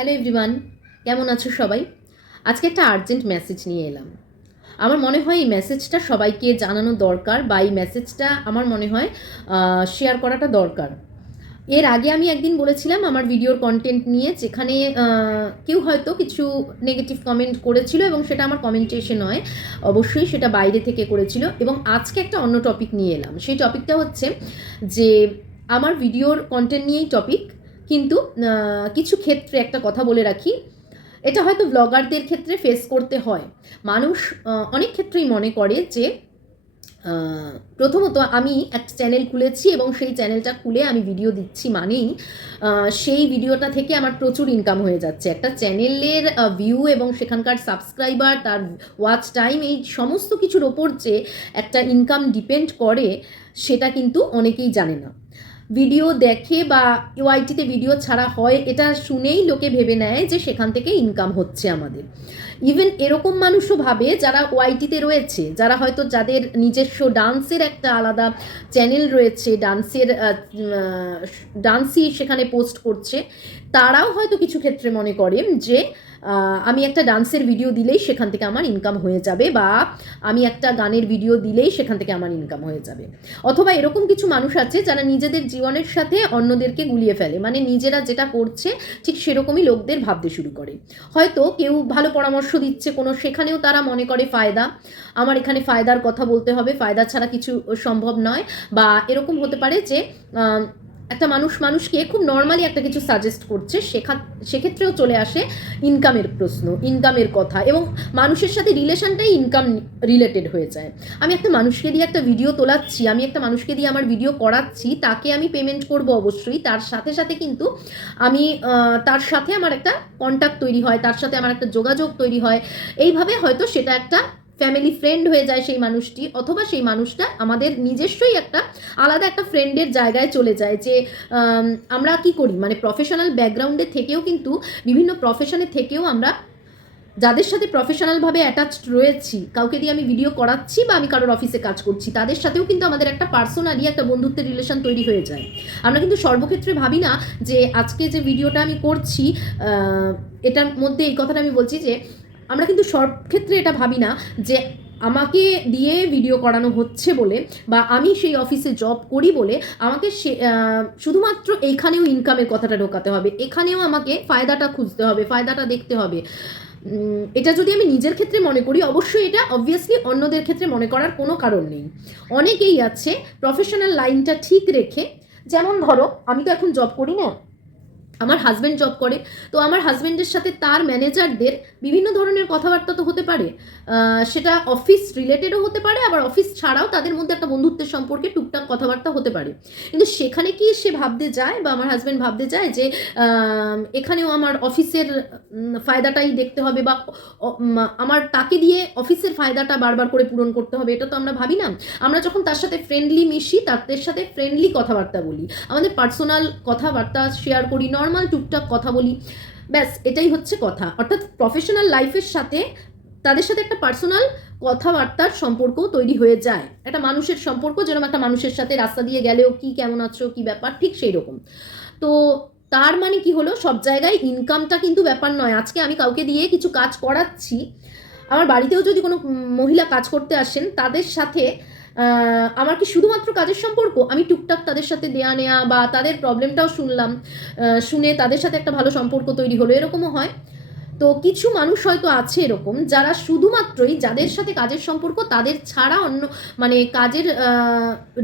Hello everyone, কেমন আছো সবাই? আজকে একটা আর্জেন্ট মেসেজ নিয়ে এলাম। আমার মনে হয় এই মেসেজটা সবাইকে জানানো দরকার, বা এই মেসেজটা আমার মনে হয় শেয়ার করাটা দরকার। এর আগে আমি একদিন বলেছিলাম আমার ভিডিওর কন্টেন্ট নিয়ে, যেখানে কেউ হয়তো কিছু নেগেটিভ কমেন্ট করেছিল এবং সেটা আমার কমেন্টেশন নয়, অবশ্যই সেটা বাইরে থেকে করেছিল। এবং আজকে একটা অন্য টপিক নিয়ে এলাম। সেই টপিকটা হচ্ছে যে আমার ভিডিওর কন্টেন্ট নিয়েই টপিক, কিন্তু কিছু ক্ষেত্রে একটা কথা বলে রাখি, এটা হয়তো ব্লগারদের ক্ষেত্রে ফেস করতে হয়। মানুষ অনেক ক্ষেত্রেই মনে করে যে প্রথমত আমি একটা চ্যানেল খুলেছি এবং সেই চ্যানেলটা খুলে আমি ভিডিও দিচ্ছি মানেই সেই ভিডিওটা থেকে আমার প্রচুর ইনকাম হয়ে যাচ্ছে। একটা চ্যানেলের ভিউ এবং সেখানকার সাবস্ক্রাইবার, তার ওয়াচ টাইম, এই সমস্ত কিছুর ওপর যে একটা ইনকাম ডিপেন্ড করে সেটা কিন্তু অনেকেই জানে না। ভিডিও দেখে বা ওয়াইটিতে ভিডিও ছাড়া হয় এটা শুনেই লোকে ভেবে নেয় যে সেখান থেকে ইনকাম হচ্ছে আমাদের। ইভেন এরকম মানুষও ভাবে যারা ওয়াইটিতে রয়েছে, যারা হয়তো যাদের নিজস্ব ডান্সের একটা আলাদা চ্যানেল রয়েছে, ডান্সই সেখানে পোস্ট করছে, তারাও হয়তো কিছু ক্ষেত্রে মনে করে যে আমি একটা ডান্সের ভিডিও দিলেই সেখান থেকে আমার ইনকাম হয়ে যাবে, বা আমি একটা গানের ভিডিও দিলেই সেখান থেকে আমার ইনকাম হয়ে যাবে। অথবা এরকম কিছু মানুষ আছে যারা নিজেদের জীবনের সাথে অন্যদেরকে গুলিয়ে ফেলে, মানে নিজেরা যেটা করছে ঠিক সেরকমই লোকদের ভাবতে শুরু করে। হয়তো কেউ ভালো পরামর্শ দিচ্ছে কোনো, সেখানেও তারা মনে করে ফায়দা, আমার এখানে ফায়দার কথা বলতে হবে, ফায়দা ছাড়া কিছু সম্ভব নয়। বা এরকম হতে পারে যে একটা মানুষকে খুব নর্মালি একটা কিছু সাজেস্ট করছে, সেক্ষেত্রেও চলে আসে ইনকামের প্রশ্ন, ইনকামের কথা, এবং মানুষের সাথে রিলেশনটাই ইনকাম রিলেটেড হয়ে যায়। আমি একটা মানুষকে দিয়ে একটা ভিডিও তোলাচ্ছি, আমি একটা মানুষকে দিয়ে আমার ভিডিও করাচ্ছি, তাকে আমি পেমেন্ট করব অবশ্যই, তার সাথে সাথে কিন্তু আমি তার সাথে আমার একটা কন্ট্যাক্ট তৈরি হয়, তার সাথে আমার একটা যোগাযোগ তৈরি হয়। এইভাবে হয়তো সেটা একটা ফ্যামিলি ফ্রেন্ড হয়ে যায় সেই মানুষটি, অথবা সেই মানুষটা আমাদের নিজস্বই একটা আলাদা একটা ফ্রেন্ডের জায়গায় চলে যায়। যে আমরা কি করি, মানে প্রফেশনাল ব্যাকগ্রাউন্ডে থেকেও কিন্তু, বিভিন্ন প্রফেশনে থেকেও আমরা যাদের সাথে প্রফেশনালভাবে অ্যাটাচড রয়েছি, কাউকে দিয়ে আমি ভিডিও করাচ্ছি বা আমি কারোর অফিসে কাজ করছি, তাদের সাথেও কিন্তু আমাদের একটা পার্সোনালি একটা বন্ধুত্বের রিলেশন তৈরি হয়ে যায়। আমরা কিন্তু সর্বক্ষেত্রে ভাবি না যে আজকে যে ভিডিওটা আমি করছি, এটার মধ্যে এই কথাটা আমি বলছি যে আমরা কিন্তু সব ক্ষেত্রে এটা ভাবি না যে আমাকে দিয়ে ভিডিও করানো হচ্ছে বলে, বা আমি সেই অফিসে জব করি বলে আমাকে শুধুমাত্র এইখানেও ইনকামের কথাটা ঢোকাতে হবে, এখানেও আমাকে ফায়দাটা খুঁজতে হবে, ফায়দাটা দেখতে হবে। এটা যদি আমি নিজের ক্ষেত্রে মনে করি, অবশ্যই এটা অবভিয়াসলি অন্যদের ক্ষেত্রে মনে করার কোনো কারণ নেই। অনেকেই আছে প্রফেশনাল লাইনটা ঠিক রেখে, যেমন ধরো আমি তো এখন জব করি না, আমার হাজব্যান্ড জব করে, তো আমার হাজব্যান্ডের সাথে তার ম্যানেজারদের বিভিন্ন ধরনের কথাবার্তা তো হতে পারে, সেটা অফিস রিলেটেডও হতে পারে, আবার অফিস ছাড়াও তাদের মধ্যে একটা বন্ধুত্বের সম্পর্কে টুকটাক কথাবার্তা হতে পারে। কিন্তু সেখানে কি সে ভাবতে যায়, বা আমার হাজব্যান্ড ভাবতে যায় যে এখানেও আমার অফিসের ফায়দাটাই দেখতে হবে, বা আমার তাকে দিয়ে অফিসের ফায়দাটা বারবার করে পূরণ করতে হবে? এটা তো আমরা ভাবি না। আমরা যখন তার সাথে ফ্রেন্ডলি মিশি, তাদের সাথে ফ্রেন্ডলি কথাবার্তা বলি, আমাদের পার্সোনাল কথাবার্তা শেয়ার করি, নর্মাল টুকটাক কথা বলি, ব্যাস এটাই হচ্ছে কথা। অর্থাৎ প্রফেশনাল লাইফের সাথে তাদের সাথে একটা পার্সোনাল কথাবার্তার সম্পর্কও তৈরি হয়ে যায়, একটা মানুষের সম্পর্ক যেরকম একটা মানুষের সাথে রাস্তা দিয়ে গেলেও কি কেমন আছো কি ব্যাপার, ঠিক সেই রকম। তো তার মানে কি হলো, সব জায়গায় ইনকামটা কিন্তু ব্যাপার নয়। আজকে আমি কাউকে দিয়ে কিছু কাজ করাচ্ছি, আমার বাড়িতেও যদি কোনো মহিলা কাজ করতে আসেন, তাদের সাথে আমার কি শুধুমাত্র কাজের সম্পর্ক? আমি টুকটাক তাদের সাথে দেয়া নেয়া, বা তাদের প্রবলেমটাও শুনলাম, শুনে তাদের সাথে একটা ভালো সম্পর্ক তৈরি হলো, এরকমও হয়। তো কিছু মানুষ হয়তো আছে এরকম, যারা শুধুমাত্রই যাদের সাথে কাজের সম্পর্ক, তাদের ছাড়া অন্য, মানে কাজের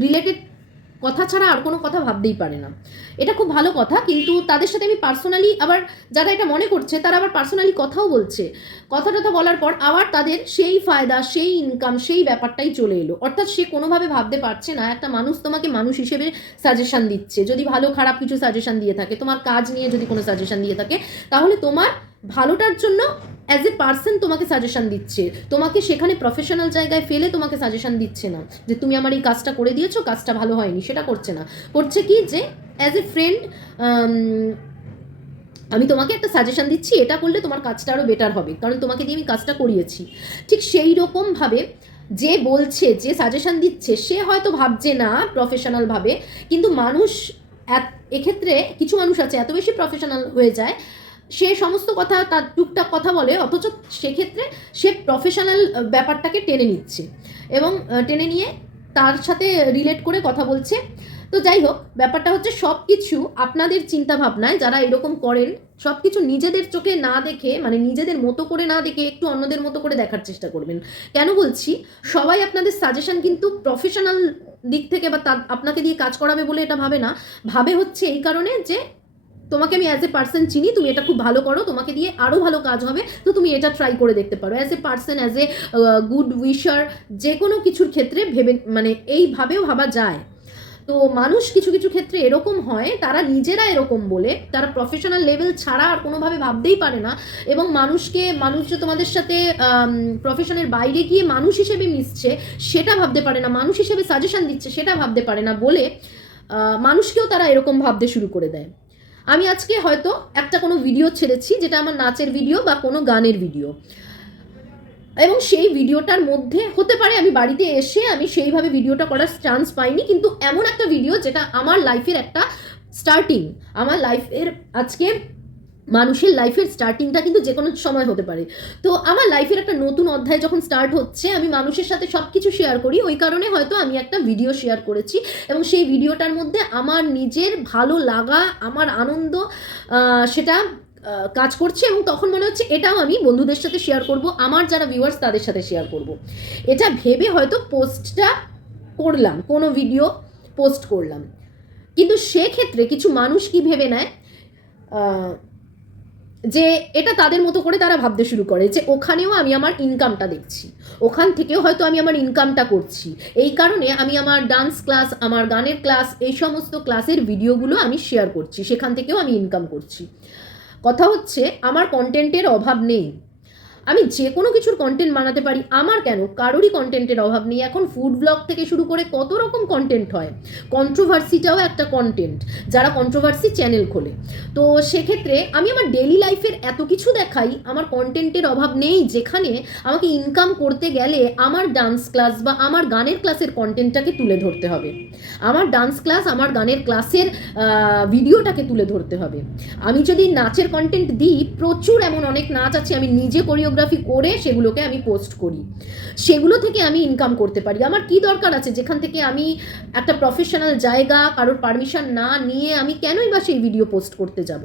রিলেটেড কথা ছাড়া আর কোনো কথা ভাবতেই পারে না। এটা খুব ভালো কথা, কিন্তু তাদের সাথে আমি পার্সোনালি, আবার যারা এটা মনে করছে তারা আবার পার্সোনালি কথাও বলছে, কথা টথা বলার পর আবার তাদের সেই ফায়দা, সেই ইনকাম, সেই ব্যাপারটাই চলে এলো। অর্থাৎ সে কোনোভাবে ভাবতে পারছে না, একটা মানুষ তোমাকে মানুষ হিসেবে সাজেশান দিচ্ছে, যদি ভালো খারাপ কিছু সাজেশান দিয়ে থাকে, তোমার কাজ নিয়ে যদি কোনো সাজেশান দিয়ে থাকে, তাহলে তোমার ভালোটার জন্য অ্যাজ এ পার্সন তোমাকে সাজেশান দিচ্ছে, তোমাকে সেখানে প্রফেশনাল জায়গায় ফেলে তোমাকে সাজেশান দিচ্ছে না যে তুমি আমার এই কাজটা করে দিয়েছো, কাজটা ভালো হয়নি, সেটা করছে না। করছে কি, যে অ্যাজ এ ফ্রেন্ড আমি তোমাকে একটা সাজেশান দিচ্ছি, এটা করলে তোমার কাজটা আরও বেটার হবে, কারণ তোমাকে দিয়ে আমি কাজটা করিয়েছি। ঠিক সেই রকমভাবে যে বলছে, যে সাজেশান দিচ্ছে, সে হয়তো ভাবছে না প্রফেশনালভাবে, কিন্তু মানুষ এক্ষেত্রে কিছু মানুষ আছে এত বেশি প্রফেশনাল হয়ে যায়, সে সমস্ত কথা তার টুকটাক কথা বলে, অথচ সেক্ষেত্রে সে প্রফেশনাল ব্যাপারটাকে টেনে নিচ্ছে এবং টেনে নিয়ে তার সাথে রিলেট করে কথা বলছে। তো যাই হোক, ব্যাপারটা হচ্ছে সব কিছু আপনাদের চিন্তা ভাবনায় যারা এরকম করেন, সব কিছু নিজেদের চোখে না দেখে, মানে নিজেদের মতো করে না দেখে একটু অন্যদের মতো করে দেখার চেষ্টা করবেন। কেন বলছি, সবাই আপনাদের সাজেশন কিন্তু প্রফেশনাল দিক থেকে বা আপনাকে দিয়ে কাজ করাবে বলে এটা ভাবে না। ভাবে হচ্ছে এই কারণে যে তোমাকে আমি অ্যাজ এ পার্সন চিনি, তুমি এটা খুব ভালো করো, তোমাকে দিয়ে আরও ভালো কাজ হবে, তো তুমি এটা ট্রাই করে দেখতে পারো। As a person, as a good উইশার, যে কোনো কিছুর ক্ষেত্রে ভেবে, মানে এইভাবেও ভাবা যায়। তো মানুষ কিছু কিছু ক্ষেত্রে এরকম হয়, তারা নিজেরা এরকম বলে তারা প্রফেশনাল লেভেল ছাড়া আর কোনোভাবে ভাবতেই পারে না, এবং মানুষ যে তোমাদের সাথে প্রফেশনের বাইরে গিয়ে মানুষ হিসেবে মিশছে সেটা ভাবতে পারে না, মানুষ হিসেবে সাজেশন দিচ্ছে সেটা ভাবতে পারে না বলে মানুষকেও তারা এরকম ভাবতে শুরু করে দেয়। আমি আজকে হয়তো একটা কোনো ভিডিও ছেড়েছি যেটা আমার নাচের ভিডিও বা কোনো গানের ভিডিও, এবং সেই ভিডিওটার মধ্যে হতে পারে আমি বাড়িতে এসে আমি সেইভাবে ভিডিওটা করার চান্স পাইনি, কিন্তু এমন একটা ভিডিও যেটা আমার লাইফের একটা স্টার্টিং, আমার লাইফের আজকে মানুষের লাইফের স্টার্টিংটা কিন্তু যে কোনো সময় হতে পারে। তো আমার লাইফের একটা নতুন অধ্যায় যখন স্টার্ট হচ্ছে, আমি মানুষের সাথে সব কিছু শেয়ার করি, ওই কারণে হয়তো আমি একটা ভিডিও শেয়ার করেছি, এবং সেই ভিডিওটার মধ্যে আমার নিজের ভালো লাগা, আমার আনন্দ সেটা কাজ করছে, এবং তখন মনে হচ্ছে এটাও আমি বন্ধুদের সাথে শেয়ার করব, আমার যারা ভিউয়ার্স তাদের সাথে শেয়ার করব, এটা ভেবে হয়তো পোস্টটা করলাম, কোনো ভিডিও পোস্ট করলাম। কিন্তু সেক্ষেত্রে কিছু মানুষ কি ভেবে নেয় যে এটা তাদের মতো করে তারা ভাবতে শুরু করে যে ওখানেও আমি আমার ইনকামটা দেখছি, ওখান থেকেও হয়তো আমি আমার ইনকামটা করছি, এই কারণে আমি আমার ডান্স ক্লাস, আমার গানের ক্লাস, এই সমস্ত ক্লাসের ভিডিওগুলো আমি শেয়ার করছি, সেখান থেকেও আমি ইনকাম করছি। কথা হচ্ছে আমার কন্টেন্টের অভাব নেই, আমি যে কোনো কিছুর কন্টেন্ট বানাতে পারি, আমার কেন, কারোরই কন্টেন্টের অভাব নেই। এখন ফুড ব্লগ থেকে শুরু করে কত রকম কন্টেন্ট হয়, কন্ট্রোভার্সিটাও একটা কন্টেন্ট, যারা কন্ট্রোভার্সি চ্যানেল খোলে। তো সেক্ষেত্রে আমি আমার ডেলি লাইফের এত কিছু দেখাই, আমার কন্টেন্টের অভাব নেই, যেখানে আমাকে ইনকাম করতে গেলে আমার ডান্স ক্লাস বা আমার গানের ক্লাসের কন্টেন্টটাকে তুলে ধরতে হবে, আমার ডান্স ক্লাস, আমার গানের ক্লাসের ভিডিওটাকে তুলে ধরতে হবে। আমি যদি নাচের কন্টেন্ট দিই, প্রচুর এমন অনেক নাচ আছে আমি নিজে কোরিওগ্রাফি করে সেগুলোকে আমি পোস্ট করি, সেগুলো থেকে আমি ইনকাম করতে পারি। আমার কি দরকার আছে যেখান থেকে আমি একটা প্রফেশনাল জায়গা, কারোর পারমিশন না নিয়ে আমি কেনই বা সেই ভিডিও পোস্ট করতে যাব?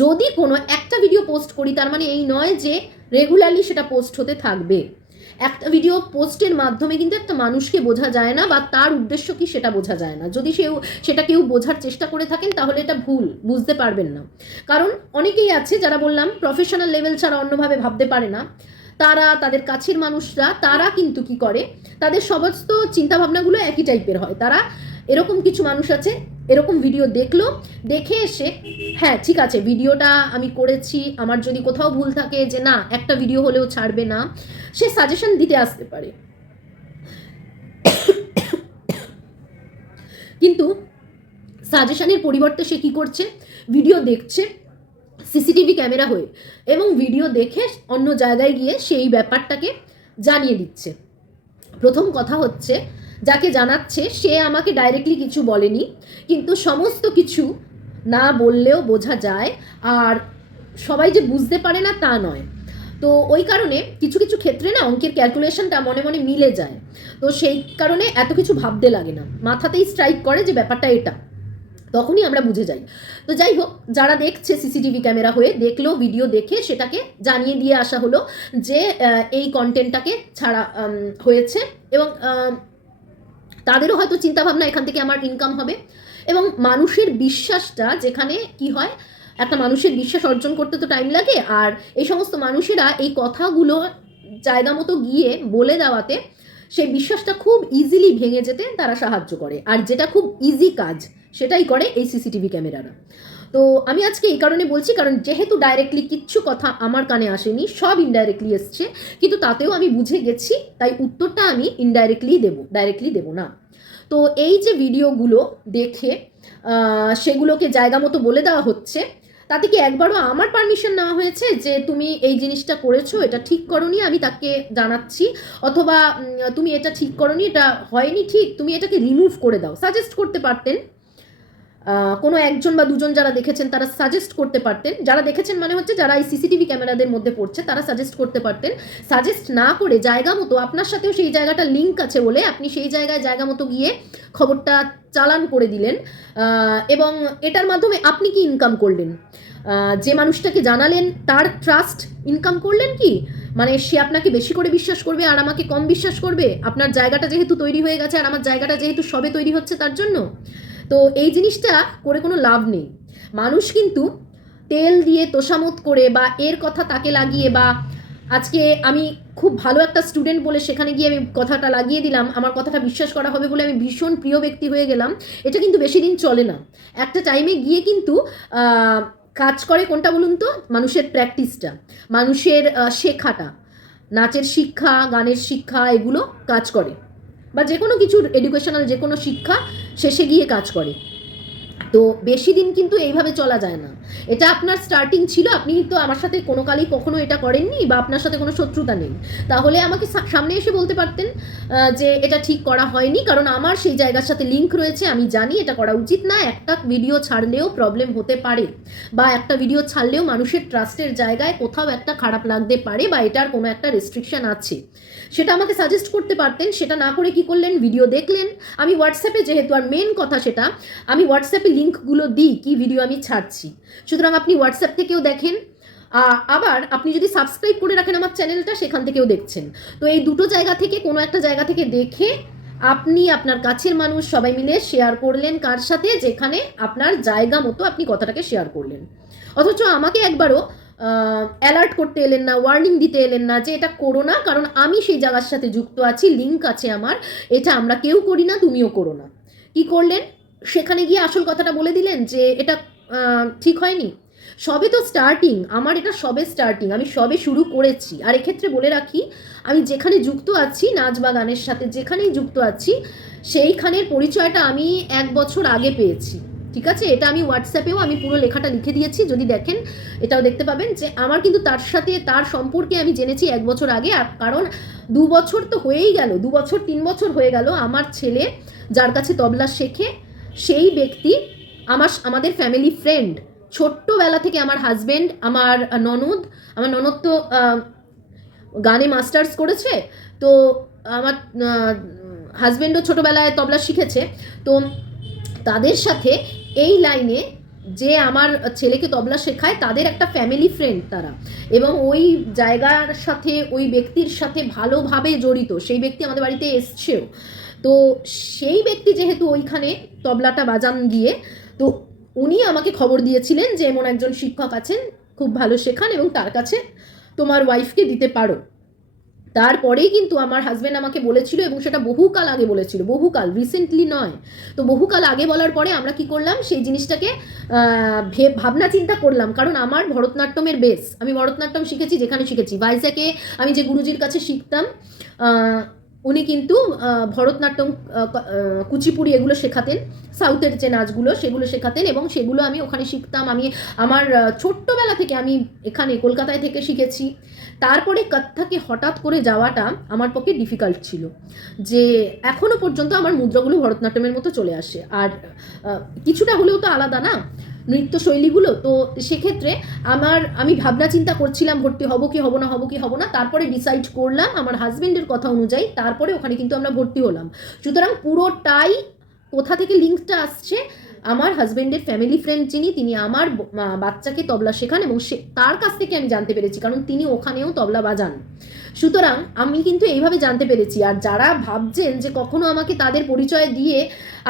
যদি কোনো একটা ভিডিও পোস্ট করি, তার মানে এই নয় যে রেগুলারলি সেটা পোস্ট হতে থাকবে। একটা ভিডিও পোস্টের মাধ্যমে কিন্তু একটা মানুষকে বোঝা যায় না, বা তার উদ্দেশ্য কি সেটা বোঝা যায় না। যদি সেটা কেউ বোঝার চেষ্টা করে থাকেন, তাহলে এটা ভুল, বুঝতে পারবেন না। কারণ অনেকেই আছে যারা বললাম প্রফেশনাল লেভেল ছাড়া অন্যভাবে ভাবতে পারে না, তারা, তাদের কাছের মানুষরা, তারা কিন্তু কি করে, তাদের সমস্ত চিন্তাভাবনাগুলো একই টাইপের হয়। তারা, এরকম কিছু মানুষ আছে, এরকম ভিডিও দেখলো, দেখে এসে হ্যাঁ ঠিক আছে ভিডিওটা আমি করেছি, আমার যদি কোথাও ভুল থাকে যে না একটা ভিডিও হলেও ছাড়বে না, সে সাজেশন দিতে আসতে পারে। কিন্তু সাজেশনের পরিবর্তে সে কি করছে, ভিডিও দেখছে সিসিটিভি ক্যামেরা হয়ে, এবং ভিডিও দেখে অন্য জায়গায় গিয়ে সেই ব্যাপারটাকে জানিয়ে দিচ্ছে। প্রথম কথা হচ্ছে, যাকে জানাচ্ছে সে আমাকে ডাইরেক্টলি কিছু বলেনি, কিন্তু সমস্ত কিছু না বললেও বোঝা যায়, আর সবাই যে বুঝতে পারে না তা নয়। তো ওই কারণে কিছু কিছু ক্ষেত্রে না অঙ্কের ক্যালকুলেশনটা মনে মনে মিলে যায়, তো সেই কারণে এত কিছু ভাবতে লাগে না, মাথাতেই স্ট্রাইক করে যে ব্যাপারটা এটা, তখনই আমরা বুঝে যাই। তো যাই হোক, যারা দেখছে সিসিটিভি ক্যামেরা হয়ে, দেখলো ভিডিও দেখে সেটাকে জানিয়ে দিয়ে আসা হলো যে এই কন্টেন্টটাকে ছাড়া হয়েছে, এবং তাদেরও হয়তো চিন্তাভাবনা এখান থেকে আমার ইনকাম হবে। এবং মানুষের বিশ্বাসটা, যেখানে কি হয়, একটা মানুষের বিশ্বাস অর্জন করতে তো টাইম লাগে, আর এই সমস্ত মানুষেরা এই কথাগুলো জায়গা মতো গিয়ে বলে দেওয়াতে সেই বিশ্বাসটা খুব ইজিলি ভেঙে যেতে তারা সাহায্য করে, আর যেটা খুব ইজি কাজ সেটাই করে এই সিসিটিভি ক্যামেরারা। তো আমি আজকে এই কারণে বলছি, কারণ যেহেতু ডাইরেক্টলি কিচ্ছু কথা আমার কানে আসেনি, সব ইনডাইরেক্টলি এসছে, কিন্তু তাতেও আমি বুঝে গেছি, তাই উত্তরটা আমি ইনডাইরেক্টলি দেবো, ডাইরেক্টলি দেবো না। তো এই যে ভিডিওগুলো দেখে সেগুলোকে জায়গা মতো বলে দেওয়া হচ্ছে, তাতে কি একবারও আমার পারমিশন নেওয়া হয়েছে যে তুমি এই জিনিসটা করেছো, এটা ঠিক করোনি, আমি তাকে জানাচ্ছি, অথবা তুমি এটা ঠিক করোনি, এটা হয়নি ঠিক, তুমি এটাকে রিমুভ করে দাও, সাজেস্ট করতে পারতেন। কোনো একজন বা দুজন যারা দেখেছেন তারা সাজেস্ট করতে পারতেন, যারা দেখেছেন মানে হচ্ছে যারা এই সিসিটিভি ক্যামেরাদের মধ্যে পড়ছে তারা সাজেস্ট করতে পারতেন। সাজেস্ট না করে জায়গা মতো আপনার সাথেও সেই জায়গাটা লিঙ্ক আছে বলে আপনি সেই জায়গায় জায়গা মতো গিয়ে খবরটা চালান করে দিলেন, এবং এটার মাধ্যমে আপনি কি ইনকাম করলেন? যে মানুষটাকে জানালেন তার ট্রাস্ট ইনকাম করলেন কি? মানে সে আপনাকে বেশি করে বিশ্বাস করবে আর আমাকে কম বিশ্বাস করবে, আপনার জায়গাটা যেহেতু তৈরি হয়ে গেছে আর আমার জায়গাটা যেহেতু সবে তৈরি হচ্ছে তার জন্য। তো এই জিনিসটা করে কোনো লাভ নেই। মানুষ কিন্তু তেল দিয়ে তোষামত করে বা এর কথা তাকে লাগিয়ে, বা আজকে আমি খুব ভালো একটা স্টুডেন্ট বলে সেখানে গিয়ে আমি কথাটা লাগিয়ে দিলাম, আমার কথাটা বিশ্বাস করা হবে বলে আমি ভীষণ প্রিয় ব্যক্তি হয়ে গেলাম, এটা কিন্তু বেশি দিন চলে না। একটা টাইমে গিয়ে কিন্তু কাজ করে কোনটা বলুন তো? মানুষের প্র্যাকটিসটা, মানুষের শেখাটা, নাচের শিক্ষা, গানের শিক্ষা, এগুলো কাজ করে, বা যে কোনো কিছুর এডুকেশনাল যে কোনো শিক্ষা শেষে গিয়ে কাজ করে। তো বেশি দিন কিন্তু এইভাবে চলা যায় না। এটা আপনার স্টার্টিং ছিল, আপনি তো আমার সাথে কোনো কালেই কখনো এটা করেননি বা আপনার সাথে কোনো শত্রুতা নেই, তাহলে আমাকে সামনে এসে বলতে পারতেন যে এটা ঠিক করা হয়নি, কারণ আমার সেই জায়গার সাথে লিঙ্ক রয়েছে, আমি জানি এটা করা উচিত না। একটা ভিডিও ছাড়লেও প্রবলেম হতে পারে, বা একটা ভিডিও ছাড়লেও মানুষের ট্রাস্টের জায়গায় কোথাও একটা খারাপ লাগতে পারে, বা এটার কোনো একটা রেস্ট্রিকশন আছে, সেটা আমাকে সাজেস্ট করতে পারতেন। সেটা না করে কি করলেন? ভিডিও দেখলেন। আমি হোয়াটসঅ্যাপে, যেহেতু আর মেন কথা সেটা, আমি হোয়াটসঅ্যাপে লিঙ্কগুলো দিই কি ভিডিও আমি ছাড়ছি, সুতরাং আপনি হোয়াটসঅ্যাপ থেকেও দেখেন, আবার আপনি যদি সাবস্ক্রাইব করে রাখেন আমার চ্যানেলটা, সেখান থেকেও দেখছেন। তো এই দুটো জায়গা থেকে কোনো একটা জায়গা থেকে দেখে আপনি আপনার কাছের মানুষ সবাই মিলে শেয়ার করলেন কার সাথে, যেখানে আপনার জায়গা মতো আপনি কথাটাকে শেয়ার করলেন, অথচ আমাকে একবারও অ্যালার্ট করতে এলেন না, ওয়ার্নিং দিতে এলেন না যে এটা করো না, কারণ আমি সেই জায়গার সাথে যুক্ত আছি, লিঙ্ক আছে আমার, এটা আমরা কেউ করি না, তুমিও করো না। কি করলেন? সেখানে গিয়ে আসল কথাটা বলে দিলেন যে এটা ঠিক হয়নি। সবে তো স্টার্টিং, আমার এটা সবে স্টার্টিং, আমি সবে শুরু করেছি। আর এক্ষেত্রে বলে রাখি, আমি যেখানে যুক্ত আছি নাচ বা গানের সাথে, যেখানেই যুক্ত আছি, সেইখানের পরিচয়টা আমি 1 বছর আগে পেয়েছি, ঠিক আছে? এটা আমি হোয়াটসঅ্যাপেও আমি পুরো লেখাটা লিখে দিয়েছি, যদি দেখেন এটাও দেখতে পাবেন যে আমার কিন্তু তার সাথে, তার সম্পর্কে আমি জেনেছি 1 বছর আগে। আর কারণ 2 বছর তো হয়েই গেল, 2 বছর 3 বছর হয়ে গেল আমার ছেলে যার কাছে তবলা শেখে, সেই ব্যক্তি আমাদের ফ্যামিলি ফ্রেন্ড, ছোট্টবেলা থেকে আমার হাজবেন্ড, আমার ননদ তো গানে মাস্টার্স করেছে, তো আমার হাজবেন্ডও ছোটোবেলায় তবলা শিখেছে। তো তাদের সাথে এই লাইনে যে আমার ছেলেকে তবলা শেখায়, তাদের একটা ফ্যামিলি ফ্রেন্ড তারা, এবং ওই জায়গার সাথে, ওই ব্যক্তির সাথে ভালোভাবে জড়িত, সেই ব্যক্তি আমাদের বাড়িতে এসছেও। তো সেই ব্যক্তি যেহেতু ওইখানে তবলাটা বাজান গিয়ে, তো উনি আমাকে খবর দিয়েছিলেন যে এমন একজন শিক্ষক আছেন, খুব ভালো শেখান, এবং তার কাছে তোমার ওয়াইফকে দিতে পারো। তারপরেই কিন্তু আমার হাজব্যান্ড আমাকে বলেছিল, এবং সেটা বহুকাল আগে বলেছিল, বহুকাল, রিসেন্টলি নয়। তো বহুকাল আগে বলার পরে আমরা কি করলাম, সেই জিনিসটাকে ভাবনা চিন্তা করলাম, কারণ আমার ভরতনাট্যমের বেস, আমি ভরতনাট্যম শিখেছি, যেখানে শিখেছি ভাইজ্যাকে, আমি যে গুরুজির কাছে শিখতাম, উনি কিন্তু ভরতনাট্যম, কুচিপুড়ি এগুলো শেখাতেন, সাউথের যে নাচগুলো সেগুলো শেখাতেন, এবং সেগুলো আমি ওখানে শিখতাম। আমি আমার ছোট্টবেলা থেকে আমি এখানে কলকাতায় থেকে শিখেছি। তারপরে কত্থকে হঠাৎ করে যাওয়াটা আমার পক্ষে ডিফিকাল্ট ছিল, যে এখনও পর্যন্ত আমার মুদ্রাগুলো ভরতনাট্যমের মতো চলে আসে, আর কিছুটা হলেও তো আলাদা না নৃত্যশৈলীগুলো। তো সেক্ষেত্রে আমি ভাবনা চিন্তা করছিলাম ভর্তি হব কি হব না, তারপরে ডিসাইড করলাম আমার হাজবেন্ডের কথা অনুযায়ী, তারপরে ওখানে কিন্তু আমরা ভর্তি হলাম। সুতরাং পুরোটাই কোথা থেকে লিঙ্কটা আসছে, আমার হাজবেন্ডের ফ্যামিলি ফ্রেন্ড যিনি, তিনি আমার বাচ্চাকে তবলা শেখান, এবং তার কাছ থেকে আমি জানতে পেরেছি, কারণ তিনি ওখানেও তবলা বাজান। সুতরাং আমি কিন্তু এইভাবে জানতে পেরেছি। আর যারা ভাবছেন যে কখনো আমাকে তাদের পরিচয় দিয়ে,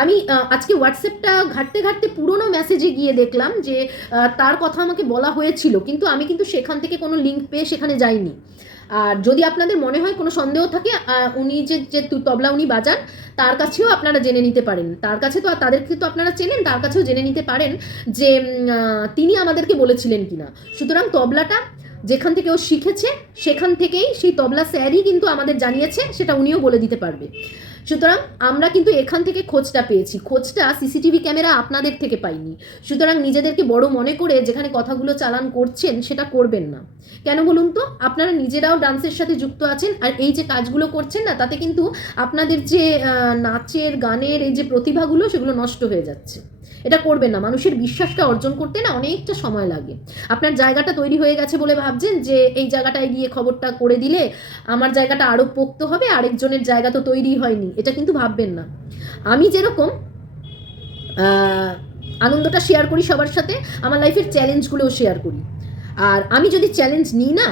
আমি আজকে হোয়াটসঅ্যাপটা ঘাঁটতে ঘাঁটতে পুরোনো মেসেজে গিয়ে দেখলাম যে তার কথা আমাকে বলা হয়েছিল, কিন্তু আমি কিন্তু সেখান থেকে কোনো লিঙ্ক পেয়ে সেখানে যাইনি। আর যদি আপনাদের মনে হয় কোনো সন্দেহ থাকে, উনি যে তবলা উনি বাজান, তার কাছেও আপনারা জেনে নিতে পারেন, তার কাছে তো, তাদেরকে তো আপনারা চেনেন, তার কাছেও জেনে নিতে পারেন যে তিনি আমাদেরকে বলেছিলেন কিনা। সুতরাং তবলাটা যেখান থেকে ও শিখেছে, সেখান থেকেই সেই তবলা স্যারই কিন্তু আমাদের জানিয়েছে, সেটা উনিও বলে দিতে পারবে। সুতরাং আমরা কিন্তু এখান থেকে খোঁজটা পেয়েছি, খোঁজটা সিসিটিভি ক্যামেরা আপনাদের থেকে পাইনি। সুতরাং নিজেদেরকে বড় মনে করে যেখানে কথাগুলো চালান করছেন, সেটা করবেন না। কেন বলুন তো? আপনারা নিজেরাও ডান্সের সাথে যুক্ত আছেন, আর এই যে কাজগুলো করছেন না, তাতে কিন্তু আপনাদের যে নাচের, গানের এই যে প্রতিভাগুলো, সেগুলো নষ্ট হয়ে যাচ্ছে। এটা করবেন না। মানুষের বিশ্বাসটা অর্জন করতে না অনেকটা সময় লাগে। আপনার জায়গাটা তৈরি হয়ে গেছে বলে ভাবছেন যে এই জায়গাটায় গিয়ে খবরটা করে দিলে আমার জায়গাটা আরও পোক্ত হবে, আরেকজনের জায়গা তো তৈরি হয়নি, এটা কিন্তু ভাববেন না। আমি যেরকম আনন্দটা শেয়ার করি সবার সাথে, আমার লাইফের চ্যালেঞ্জগুলোও শেয়ার করি। আর আমি যদি চ্যালেঞ্জ নিই না,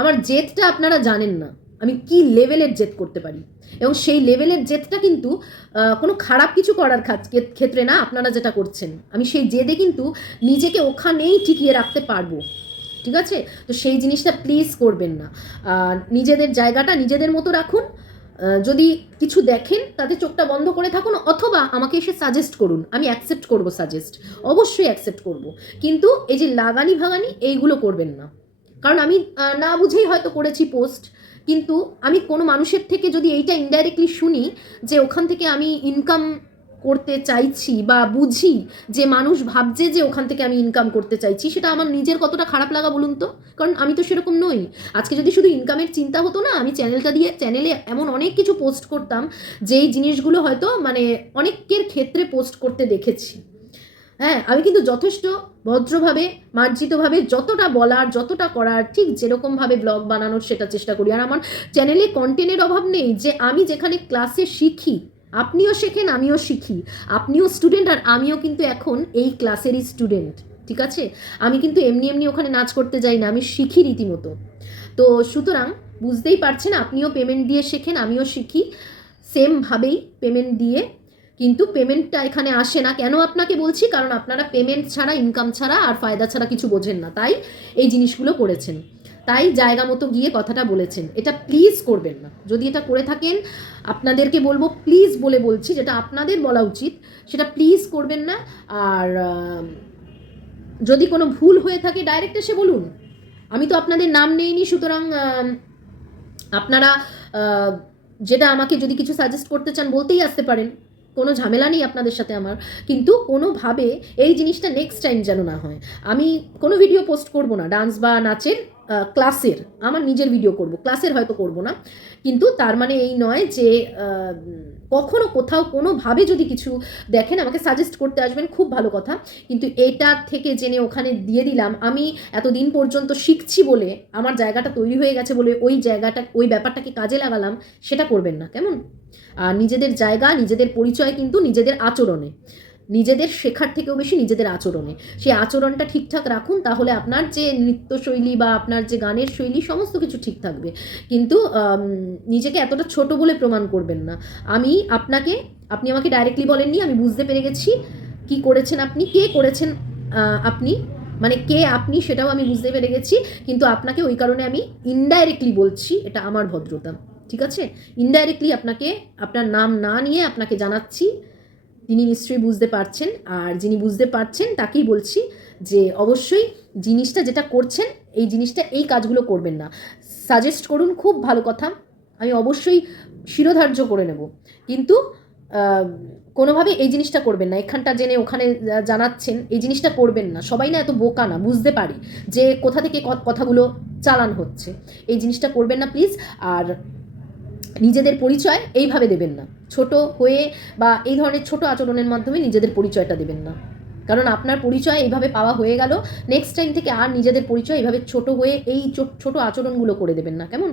আমার জেদটা আপনারা জানেন না আমি কি লেভেলের জেদ করতে পারি, এবং সেই লেভেলের জেদটা কিন্তু কোনো খারাপ কিছু করার ক্ষেত্রে না, আপনারা যেটা করছেন আমি সেই জেদে কিন্তু নিজেকে ওখানেই টিকিয়ে রাখতে পারবো। ঠিক আছে? তো সেই জিনিসটা প্লিজ করবেন না। নিজেদের জায়গাটা নিজেদের মতো রাখুন। যদি কিছু দেখেন তাতে চোখটা বন্ধ করে থাকুন, অথবা আমাকে এসে সাজেস্ট করুন, আমি অ্যাকসেপ্ট করব, সাজেস্ট অবশ্যই অ্যাকসেপ্ট করব। কিন্তু এই যে লাগানি ভাগানি এইগুলো করবেন না। কারণ আমি না বুঝেই হয়তো করেছি পোস্ট, কিন্তু আমি কোনো মানুষের থেকে যদি এইটা ইনডাইরেক্টলি শুনি যে ওখান থেকে আমি ইনকাম করতে চাইছি, বা বুঝি যে মানুষ ভাবছে যে ওখান থেকে আমি ইনকাম করতে চাইছি, সেটা আমার নিজের কতটা খারাপ লাগা বলুন তো। কারণ আমি তো সেরকম নই। আজকে যদি শুধু ইনকামের চিন্তা হতো না, আমি চ্যানেলে এমন অনেক কিছু পোস্ট করতাম যেই জিনিসগুলো হয়তো মানে অনেকের ক্ষেত্রে পোস্ট করতে দেখেছি। হ্যাঁ, আমি কিন্তু যথেষ্ট ভদ্রভাবে, মার্জিতভাবে যতটা বলার, যতটা করার, ঠিক যেরকমভাবে ব্লগ বানানোর সেটা চেষ্টা করি। আর আমার চ্যানেলে কন্টেন্টের অভাব নেই। যে আমি যেখানে ক্লাসে শিখি, আপনিও শেখেন, আমিও শিখি, আপনিও স্টুডেন্ট, আর আমিও কিন্তু এখন এই ক্লাসেরই স্টুডেন্ট। ঠিক আছে? আমি কিন্তু এমনি এমনি ওখানে নাচ করতে যাই না, আমি শিখি রীতিমতো। তো সুতরাং বুঝতেই পারছেন, আপনিও পেমেন্ট দিয়ে শেখেন, আমিও শিখি সেমভাবেই পেমেন্ট দিয়ে। কিন্তু পেমেন্টটা এখানে আসে না। কেন আপনাকে বলছি? কারণ আপনারা পেমেন্ট ছাড়া, ইনকাম ছাড়া আর ফায়দা ছাড়া কিছু বোঝেন না, তাই এই জিনিসগুলো করেছেন, তাই জায়গা মতো গিয়ে কথাটা বলেছেন। এটা প্লিজ করবেন না। যদি এটা করে থাকেন, আপনাদেরকে বলবো প্লিজ বলে বলছি, যেটা আপনাদের বলা উচিত সেটা প্লিজ করবেন না। আর যদি কোনো ভুল হয়ে থাকে ডাইরেক্ট এসে বলুন। আমি তো আপনাদের নাম নেইনি, সুতরাং আপনারা যেটা আমাকে যদি কিছু সাজেস্ট করতে চান বলতেই আসতে পারেন, কোনো ঝামেলা নেই আপনাদের সাথে আমার। কিন্তু কোনোভাবে এই জিনিসটা নেক্সট টাইম যেন না হয়। আমি কোনো ভিডিও পোস্ট করব না ডান্স বা নাচের, ক্লাসের, আমার নিজের ভিডিও করব, ক্লাসের হয়তো করব না। কিন্তু তার মানে এই নয় যে কখনো কোথাও কোনোভাবে যদি কিছু দেখেন আমাকে সাজেস্ট করতে আসবেন, খুব ভালো কথা। কিন্তু এটার থেকে জেনে ওখানে দিয়ে দিলাম, আমি এতদিন পর্যন্ত শিখছি বলে, আমার জায়গাটা তৈরি হয়ে গেছে বলে ওই ব্যাপারটাকে কাজে লাগালাম, সেটা করবেন না কেমন? আর নিজেদের জায়গা, নিজেদের পরিচয় কিন্তু নিজেদের আচরণে, নিজেদের শেখার থেকেও বেশি নিজেদের আচরণে। সেই আচরণটা ঠিকঠাক রাখুন, তাহলে আপনার যে নৃত্যশৈলী বা আপনার যে গানের শৈলী সমস্ত কিছু ঠিক থাকবে। কিন্তু নিজেকে এতটা ছোট বলে প্রমাণ করবেন না। আপনি আমাকে ডাইরেক্টলি বলেননি, আমি বুঝতে পেরে গেছি কি করেছেন আপনি, কে করেছেন আপনি, মানে কে আপনি সেটাও আমি বুঝতে পেরে গেছি। কিন্তু আপনাকে ওই কারণে আমি ইনডাইরেক্টলি বলছি, এটা আমার ভদ্রতা। ঠিক আছে? ইনডাইরেক্টলি আপনাকে আপনার নাম না নিয়ে আপনাকে জানাচ্ছি, তিনি নিশ্চয়ই বুঝতে পারছেন। আর যিনি বুঝতে পারছেন তাকেই বলছি যে অবশ্যই জিনিসটা যেটা করছেন, এই জিনিসটা, এই কাজগুলো করবেন না। সাজেস্ট করুন, খুব ভালো কথা, আমি অবশ্যই শিরোধার্য করে নেব। কিন্তু কোনোভাবে এই জিনিসটা করবেন না। এখানটা জেনে ওখানে জানাচ্ছেন, এই জিনিসটা করবেন না। সবাই না এত বোকা না, বুঝতে পারি যে কোথা থেকে কথাগুলো চালান হচ্ছে। এই জিনিসটা করবেন না প্লিজ। আর নিজেদের পরিচয় এইভাবে দেবেন না, ছোট হয়ে বা এই ধরনের ছোট আচরণের মাধ্যমে নিজেদের পরিচয়টা দেবেন না। কারণ আপনার পরিচয় এইভাবে পাওয়া হয়ে গেল, নেক্সট টাইম থেকে আর নিজেদের পরিচয় এইভাবে ছোট হয়ে এই ছোট আচরণগুলো করে দেবেন না কেমন?